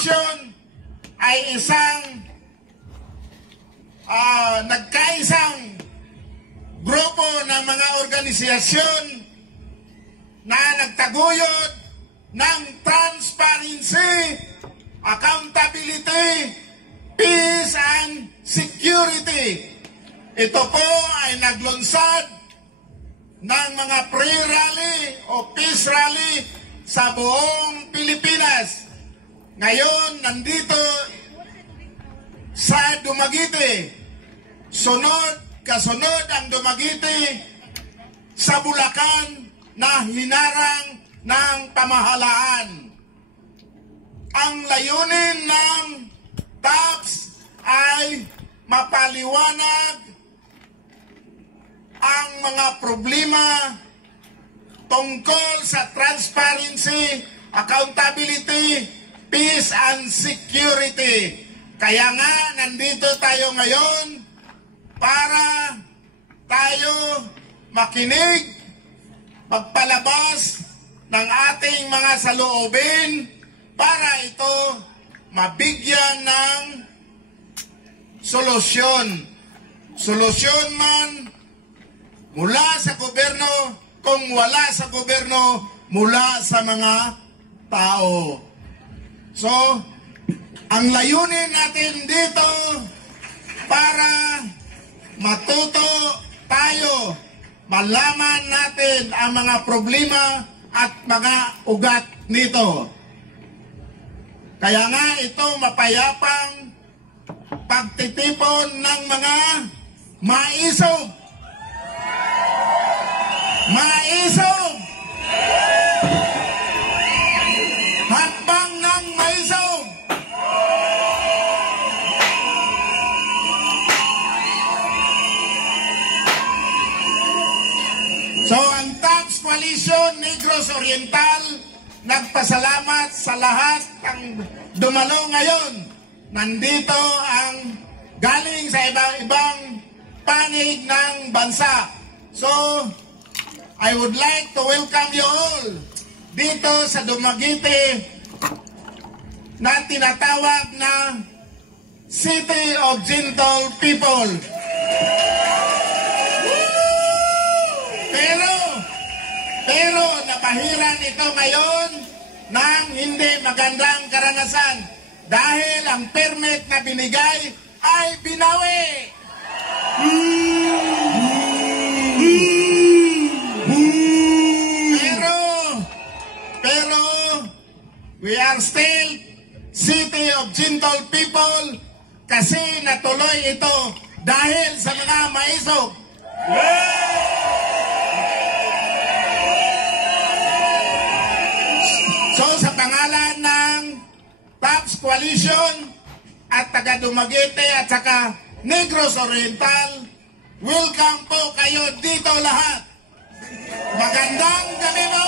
Coalition ay isang nagkaisang grupo ng mga organisasyon na nagtaguyod ng transparency, accountability, peace and security. Ito po ay naglunsad ng mga pre-rally o peace rally sa buong Pilipinas. Ngayon, nandito sa Dumaguete, kasunod ang Dumaguete sa Bulacan na hinarang ng pamahalaan. Ang layunin ng TAPS ay mapaliwanag ang mga problema tungkol sa transparency, accountability, peace and security. Kaya nga, nandito tayo ngayon para tayo makinig, magpalabas ng ating mga saloobin para ito mabigyan ng solusyon. Solusyon man mula sa gobyerno, kung wala sa gobyerno, mula sa mga tao. So, ang layunin natin dito para matuto tayo, malaman natin ang mga problema at mga ugat nito. Kaya nga ito mapayapang pagtitipon ng mga maisog. Maisog! Hakbang ng maisog! So ang TAPS Coalition Negros Oriental nagpasalamat sa lahat ng dumalo ngayon. Nandito ang galing sa ibang panig ng bansa. So I would like to welcome you all dito sa Dumaguete na tinatawag na City of Gentle People. Pero napahiran ito ngayon ng hindi magandang karanasan dahil ang permit na binigay ay binawi. Pero we are still City of Gentle People kasi natuloy ito dahil sa mga maisog. So sa pangalan ng TAPS Coalition at taga Dumaguete at saka Negros Oriental, welcome po kayo dito lahat. Magandang gabi po!